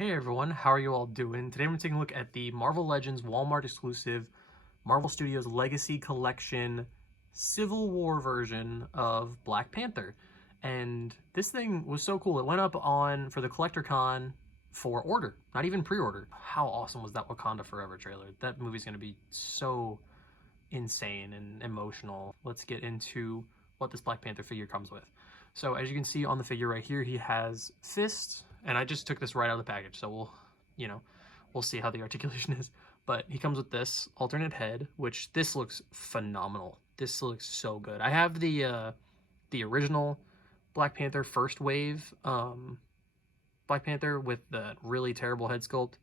Hey everyone, how are you all doing? Today I'm taking a look at the Marvel Legends Walmart exclusive Marvel Studios Legacy Collection Civil War version of Black Panther. And this thing was so cool. It went up on for the Collector Con for order, not even pre-order. How awesome was that Wakanda Forever trailer? That movie's going to be so insane and emotional. Let's get into what this Black Panther figure comes with. So as you can see on the figure right here, he has fists, and I just took this right out of the package, so we'll see how the articulation is. But he comes with this alternate head, which this looks phenomenal. This looks so good. I have the original Black Panther first wave Black Panther with the really terrible head sculpt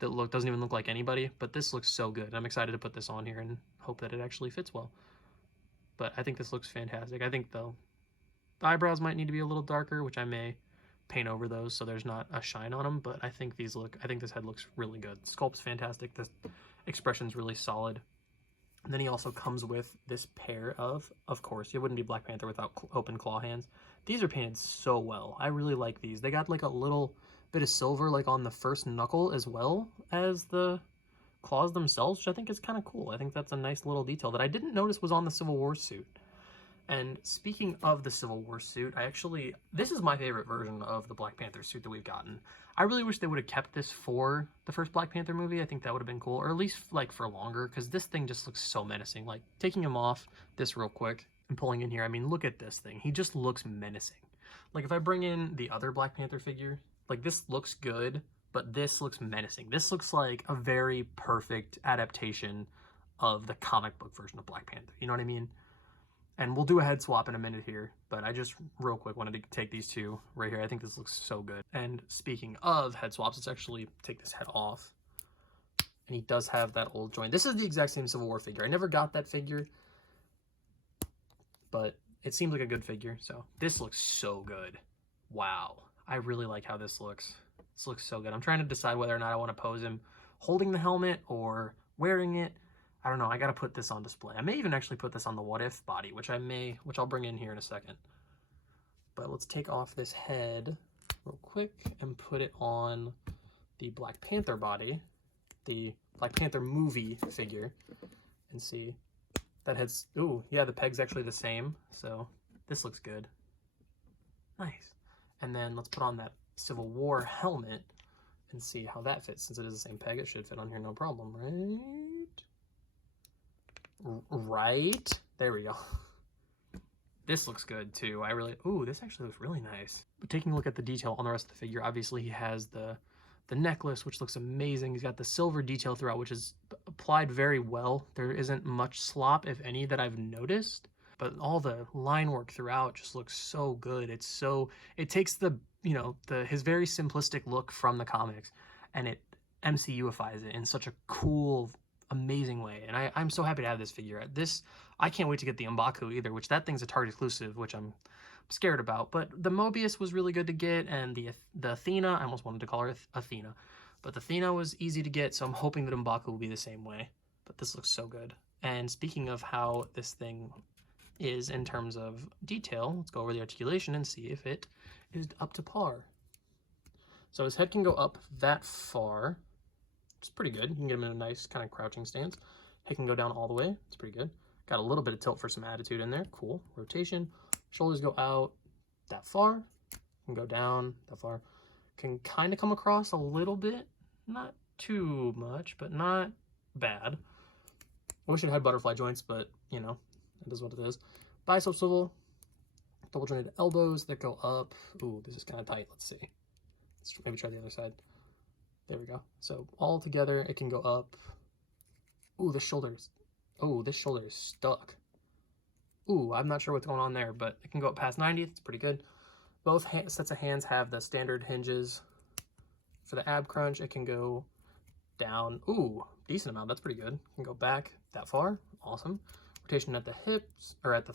that doesn't even look like anybody, but this looks so good. I'm excited to put this on here and hope that it actually fits well. But I think this looks fantastic. I think the eyebrows might need to be a little darker, which I may paint over those so there's not a shine on them, but I think this head looks really good. Sculpt's fantastic. The expression's really solid. And then he also comes with this pair of course, it wouldn't be Black Panther without open claw hands. These are painted so well. I really like these. They got like a little bit of silver like on the first knuckle as well as the claws themselves, which I think is kind of cool. I think that's a nice little detail that I didn't notice was on the Civil War suit. And speaking of the Civil War suit, this is my favorite version of the Black Panther suit that we've gotten. I really wish they would have kept this for the first Black Panther movie. I think that would have been cool, or at least like for longer, because this thing just looks so menacing. Like taking him off this real quick and pulling in here, I mean, look at this thing. He just looks menacing. Like if I bring in the other Black Panther figure, like this looks good, but this looks menacing. This looks like a very perfect adaptation of the comic book version of Black Panther. You know what I mean? And we'll do a head swap in a minute here, but I just real quick wanted to take these two right here. I think this looks so good. And speaking of head swaps, let's actually take this head off. And he does have that old joint. This is the exact same Civil War figure. I never got that figure, but it seems like a good figure. So this looks so good. Wow. I really like how this looks. This looks so good. I'm trying to decide whether or not I want to pose him holding the helmet or wearing it. I don't know. I got to put this on display. I may even actually put this on the What If body, which I'll bring in here in a second. But let's take off this head real quick and put it on the Black Panther body, the Black Panther movie figure, and see. That head's, ooh, yeah, the peg's actually the same. So this looks good. Nice. And then let's put on that Civil War helmet and see how that fits. Since it is the same peg, it should fit on here no problem, right? Right? There we go. This looks good too. Ooh, this actually looks really nice. But taking a look at the detail on the rest of the figure, obviously he has the necklace, which looks amazing. He's got the silver detail throughout, which is applied very well. There isn't much slop, if any, that I've noticed. But all the line work throughout just looks so good. It takes his very simplistic look from the comics and it MCUifies it in such a cool, amazing way. And I'm so happy to have this figure. I can't wait to get the M'Baku either, which that thing's a Target exclusive, which I'm scared about. But the Mobius was really good to get, and the Athena, I almost wanted to call her Athena, but the Athena was easy to get, so I'm hoping that M'Baku will be the same way. But this looks so good. And speaking of how this thing is in terms of detail, let's go over the articulation and see if it is up to par. So his head can go up that far. It's pretty good. You can get him in a nice kind of crouching stance. Head can go down all the way. It's pretty good. Got a little bit of tilt for some attitude in there. Cool. Rotation. Shoulders go out that far. Can go down that far. Can kind of come across a little bit. Not too much, but not bad. I wish it had butterfly joints, but, you know, it is what it is. Bicep swivel. Double jointed elbows that go up. Ooh, this is kind of tight. Let's see. Let's maybe try the other side. There we go. So all together, it can go up. Ooh, this shoulder is stuck. Ooh, I'm not sure what's going on there, but it can go up past 90. It's pretty good. Both sets of hands have the standard hinges. For the ab crunch, it can go down. Ooh, decent amount. That's pretty good. It can go back that far. Awesome. Rotation at the hips, or at the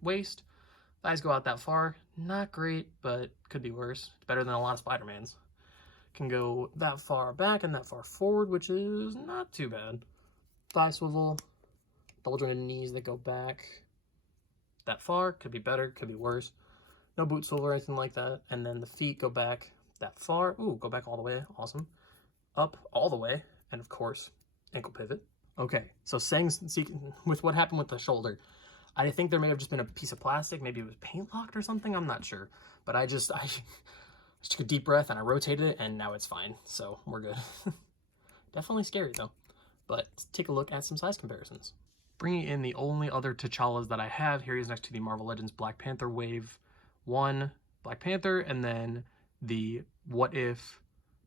waist. Thighs go out that far. Not great, but could be worse. It's better than a lot of Spider-Mans. Can go that far back and that far forward, which is not too bad. Thigh swivel, double jointed knees that go back that far. Could be better, could be worse. No boot swivel or anything like that. And then the feet go back that far. Ooh, go back all the way. Awesome. Up all the way. And of course, ankle pivot. Okay, so saying, with what happened with the shoulder, I think there may have just been a piece of plastic. Maybe it was paint locked or something. I'm not sure. But I just took a deep breath and I rotated it and now it's fine. So we're good. Definitely scary though. But let's take a look at some size comparisons. Bringing in the only other T'Challas that I have, here he is next to the Marvel Legends Black Panther Wave 1 Black Panther, and then the What If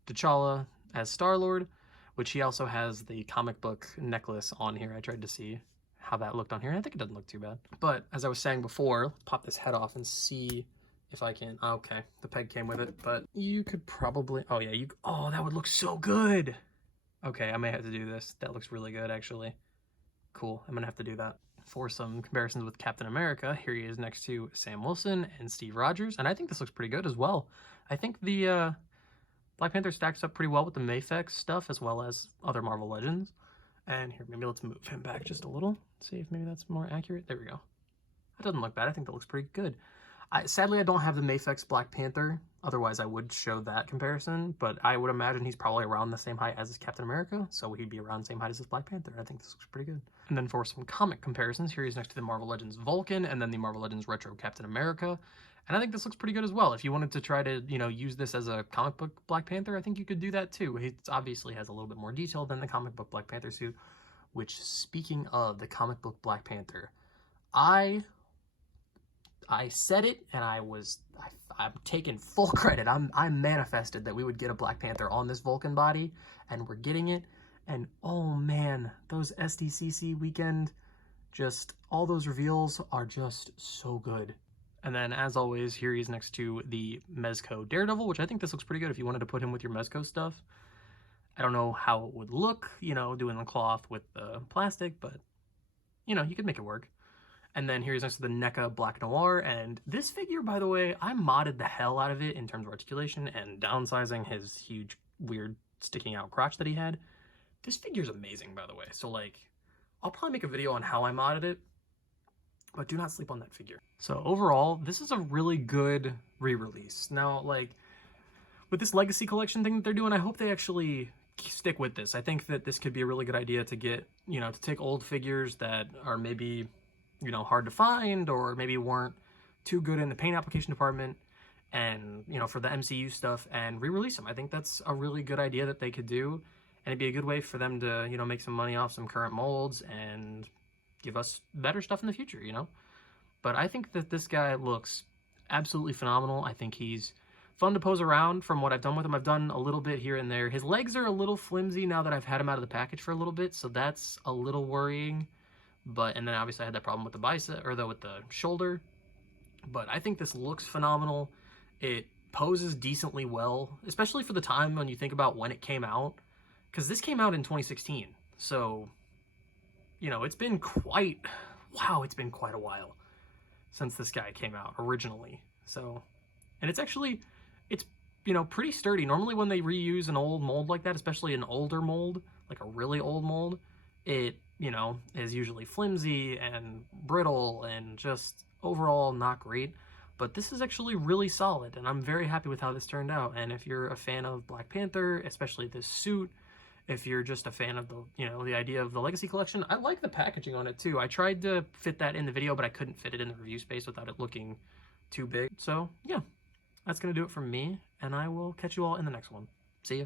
T'Challa as Star-Lord, which he also has the comic book necklace on here. I tried to see how that looked on here, and I think it doesn't look too bad. But as I was saying before, let's pop this head off and see if I can. Okay, the peg came with it, but you could probably, oh yeah, oh, that would look so good. Okay, I may have to do this. That looks really good, actually. Cool, I'm gonna have to do that. For some comparisons with Captain America, here he is next to Sam Wilson and Steve Rogers, and I think this looks pretty good as well. I think the Black Panther stacks up pretty well with the Mafex stuff as well as other Marvel Legends. And here, maybe let's move him back just a little. See if maybe that's more accurate. There we go. That doesn't look bad. I think that looks pretty good. Sadly, I don't have the Mafex Black Panther. Otherwise, I would show that comparison. But I would imagine he's probably around the same height as his Captain America. So he'd be around the same height as his Black Panther. I think this looks pretty good. And then for some comic comparisons, here he's next to the Marvel Legends Vulcan and then the Marvel Legends Retro Captain America. And I think this looks pretty good as well. If you wanted to try to, use this as a comic book Black Panther, I think you could do that too. It obviously has a little bit more detail than the comic book Black Panther suit, which, speaking of the comic book Black Panther, I said it, and I'm taking full credit. I manifested that we would get a Black Panther on this Vulcan body, and we're getting it. And oh man, those SDCC weekend, just all those reveals are just so good. And then, as always, here he's next to the Mezco Daredevil, which I think this looks pretty good if you wanted to put him with your Mezco stuff. I don't know how it would look, doing the cloth with the plastic, but, you could make it work. And then here he's next to the NECA Black Noir, and this figure, by the way, I modded the hell out of it in terms of articulation and downsizing his huge, weird, sticking out crotch that he had. This figure's amazing, by the way, so, I'll probably make a video on how I modded it, but do not sleep on that figure. So overall, this is a really good re-release. Now, with this Legacy Collection thing that they're doing, I hope they actually stick with this. I think that this could be a really good idea to get, to take old figures that are maybe, hard to find or maybe weren't too good in the paint application department and, for the MCU stuff and re-release them. I think that's a really good idea that they could do, and it'd be a good way for them to, make some money off some current molds and give us better stuff in the future, But I think that this guy looks absolutely phenomenal. I think he's fun to pose around from what I've done with him. I've done a little bit here and there. His legs are a little flimsy now that I've had him out of the package for a little bit, so that's a little worrying. And then obviously I had that problem with the bicep, or with the shoulder. But I think this looks phenomenal. It poses decently well, especially for the time when you think about when it came out. Because this came out in 2016, so it's been quite a while since this guy came out originally. So, and it's pretty sturdy. Normally when they reuse an old mold like that, especially an older mold, like a really old mold, it, is usually flimsy and brittle and just overall not great. But this is actually really solid, and I'm very happy with how this turned out. And if you're a fan of Black Panther, especially this suit, if you're just a fan of the, the idea of the Legacy Collection, I like the packaging on it too. I tried to fit that in the video, but I couldn't fit it in the review space without it looking too big. So yeah, that's going to do it from me, and I will catch you all in the next one. See ya.